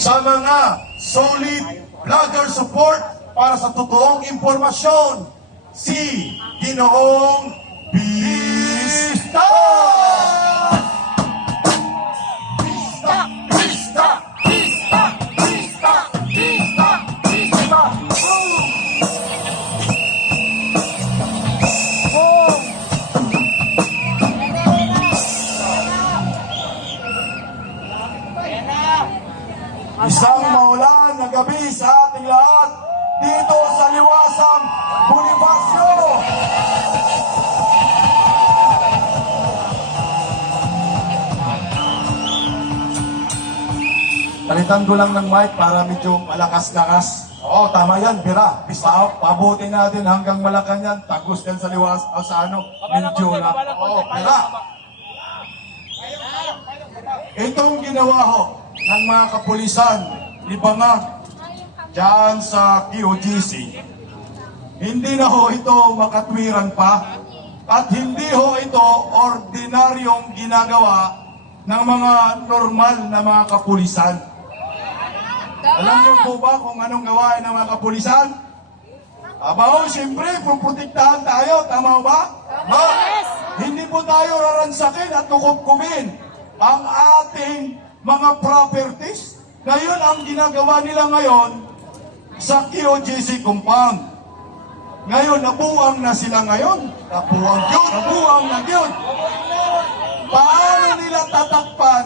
sa mga solid vlogger support para sa totoong impormasyon, si Ginoong Bista! Bista! Bista! Bista! Bista! Bista! Bista! Isang maulan na gabi sa ating lahat dito sa Liwasang Bonifacio. Palitan ko lang ng mic para medyo malakas-lakas. Oo, tama yan, Bira. Pabuti natin hanggang Malacanang, tagos yan sa Liwas, sa ano, medyo lang. Oo, Bira. Itong ginawa ho ng mga kapulisan ni Bangag dyan sa QGC, hindi na ho ito makatwiran pa at hindi ho ito ordinaryong ginagawa ng mga normal na mga kapulisan. Alam niyo po ba kung anong gawain ng mga kapulisan? Aba, siyempre, puprotektahan tayo, tama ba? Yes! Hindi po tayo raransakin at kukupkumin ang ating mga properties. Ngayon, ang ginagawa nila ngayon sa QGC Kumpang. Ngayon, nabuang na sila ngayon. Nabuang yun. Nabuang na yun. Paano nila tatakpan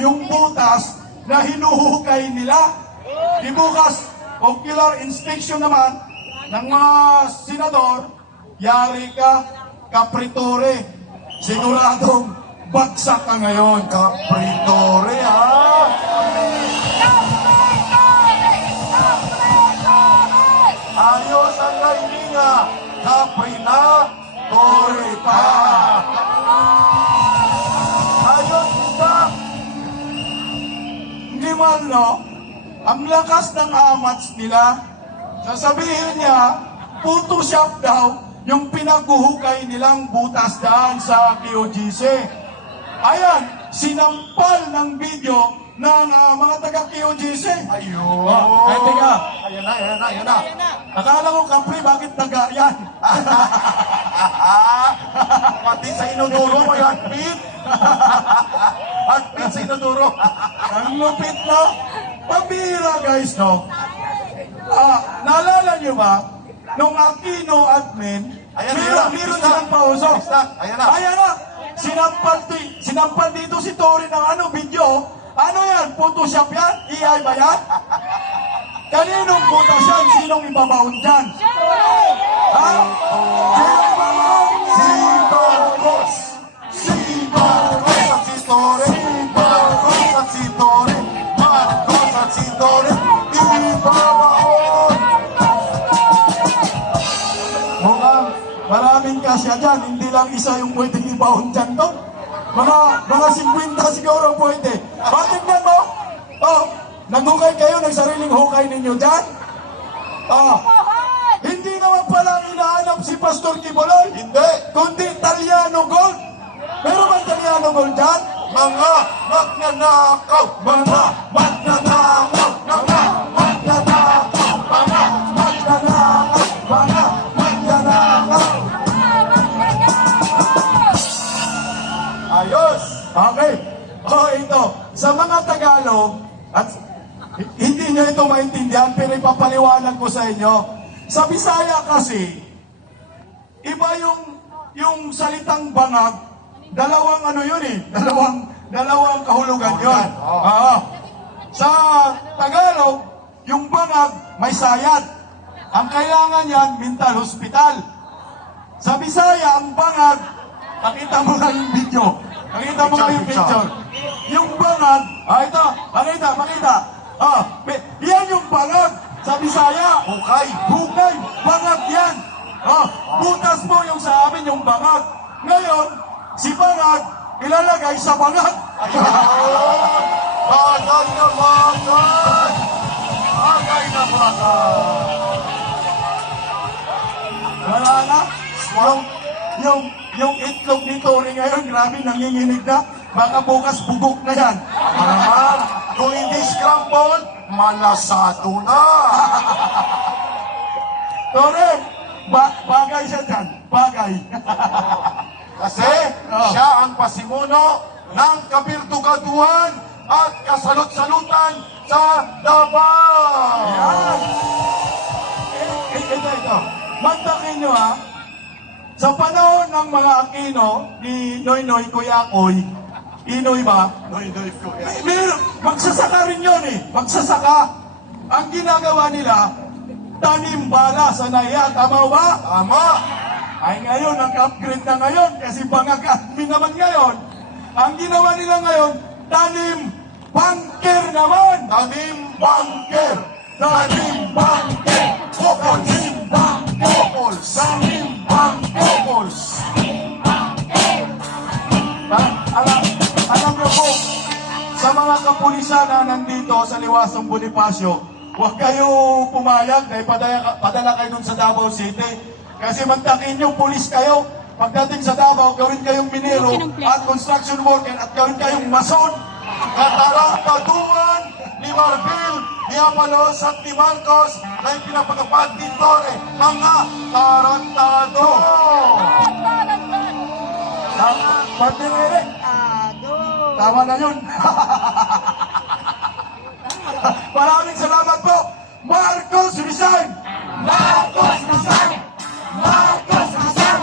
yung butas na hinuhukay nila? Di bukas, ocular inspection naman ng mga senador, yari ka, kapritore. Siguradong bagsak ka ngayon, kapritore, ha? Ayos ang kaininga, kapritore pa. Ayos isa. Hindi man, no? Ang lakas ng amats nila, sasabihin niya, Photoshop daw yung pinaghuhukay nilang butas daan sa QGC. Ayan, sinampal ng video ng mga taga-QGC. Ayun. Ay, teka. Ayan na. Akala ko, Kapri, bakit taga yan? Pati sa inuduro mo yan, Pete. At Pete sa inuduro. Ang lupit, no? Pabira, guys, no? Naalala nyo ba? Nung Aquino admin, meron silang pauso. Ayan na. Sinampal dito si Tori ng video. Ano yan? Photoshop yan? AI ba yan? Kaninong butas yan? Sinong ibabaon dyan? Ha? Sinong ibabaon? Si Marcos! Si Marcos at si Tori! Marcos at si Tori! Marcos at si Tori! Ibabaon! Mukhang maraming kasya dyan. Hindi lang isa yung pwedeng ibaon dyan to. Mga 50 siguro pwede. Bakit na mo? Naghukay kayo ng sariling hukay ninyo dyan? Hindi naman pala inaanap si Pastor Kibuloy. Hindi. Kundi Taliano Gold. Pero ba Taliano Gold dyan? Mga magnanakaw. Mga magnanakaw. Mga magnanakaw. Mga magnanakaw. Mga magnanakaw. Ayos! Okay. Ito. Sa mga Tagalog, at hindi nyo ito maintindihan, pero ipapaliwanag ko sa inyo. Sa Bisaya kasi, iba yung salitang bangag, dalawang dalawang kahulugan yun. Sa Tagalog, yung bangag may sayad. Ang kailangan yan, mental hospital. Sa Bisaya, ang bangag, pakita mo lang yung video. Pakita mo lang yung picture. Yung bangag, ito, pakita. Yan yung bangag. Sa Bisaya, hukay, bangag yan. Butas mo yung sa amin yung bangag. Ngayon, si bangag, ilalagay sa bangag. Bangag na bangag! Bangag na bangag! Wala na. Yung itlog ni Tori ngayon, grabe, nanginginig na. Baka bukas bugok na yan. Kung hindi scrambled, malasado na. Correct. Bagay siya dyan. Bagay. Kasi siya ang pasimuno ng kabirtugaduhan at kasalut-salutan sa Davao. Yan. Ito. Mantakin nyo ha. Sa panahon ng mga Aquino, ni Noynoy Kuyakoy, Inoy ba? Noy-noy ko yan. Magsasaka rin yun eh. Magsasaka. Ang ginagawa nila, tanim bala sa naya. Tama ba? Tama. Ay ngayon, nag-upgrade na ngayon kasi bangag admin naman ngayon. Ang ginawa nila ngayon, tanim bunker naman. Tanim bunker. Tanim bunker. Kopols. Tanim bunker. Kopols. Tanim bunker. Kopols. Alam niyo po, sa mga kapulisan na nandito sa Liwasang Bonifacio, huwag kayo pumayag na padala kayo dun sa Davao City. Kasi magtakin nyo, pulis kayo. Pagdating sa Davao, gawin kayong minero at construction worker at gawin kayong mason. Katarantaduan ni Marvil, ni Amalos at ni Marcos na ipinapagapag ni Torre, mga tarantado. Partner Eric, tama na yun. Maraming salamat po. Marcos resign! Marcos resign! Marcos resign!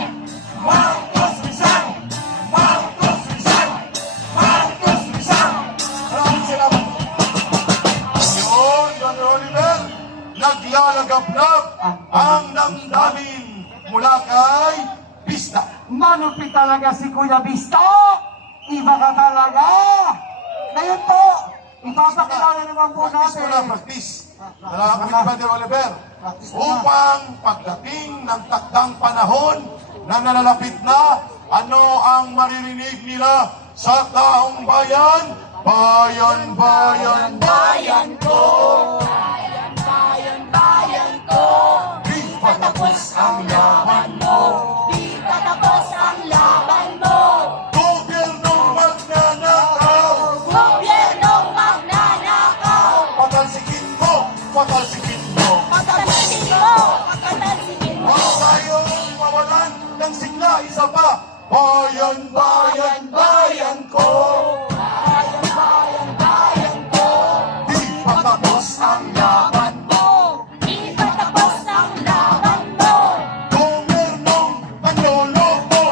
Marcos resign! Marcos resign! Marcos resign! Maraming salamat. Yun, Don Oliver, naglalagablab ang damdamin mula kay Pista. Manupit talaga si Kuya Bisto! Iba ka talaga! Ngayon po, ipapakilala naman po Practice natin. ko na, practice. Kailangan kami ni Don Oliver. Upang pagdating ng takdang panahon na nalalapit na, ano ang maririnig nila sa taong bayan? Bayan, bayan, Bayan ko, bayan, bayan, bayan ko. di Patapos ang laban mo, di patapos ang laban mo. Gobyernong magnanakaw, Gobyernong magnanakaw. patalsikin mo, patalsikin mo. Pagkatalsikin mo, pagkatalsikin mo. Huwag tayong mawalan ng sigla, isa pa. Bayan, bayan, bayan ko. Bayan, bayan, bayan ko. Di patapos ang laban. Di patapos ang laban mo. Gobyernong manloloko,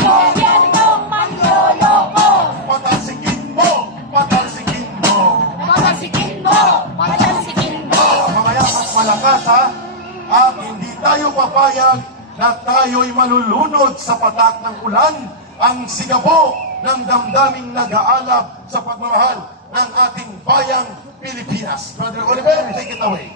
Gobyernong manloloko. patalsikin mo, patalsikin mo. Pagkatalsikin mo, pagkatalsikin mo. Mamaya mas malakas ha. At hindi tayo papayag na tayo'y malulunod sa patak ng ulan. Ang sigabo ng damdaming nag-aalab sa pagmamahal ng ating bayang Pilipinas. Brother Oliver, take it away.